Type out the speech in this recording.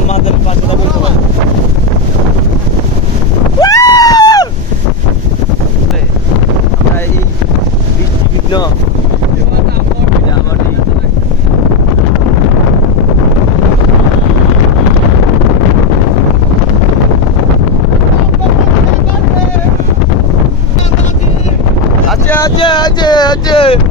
আমাদের কথা বলতে পারি আমরা এই বিভিন্ন আছে আছে আছে আছে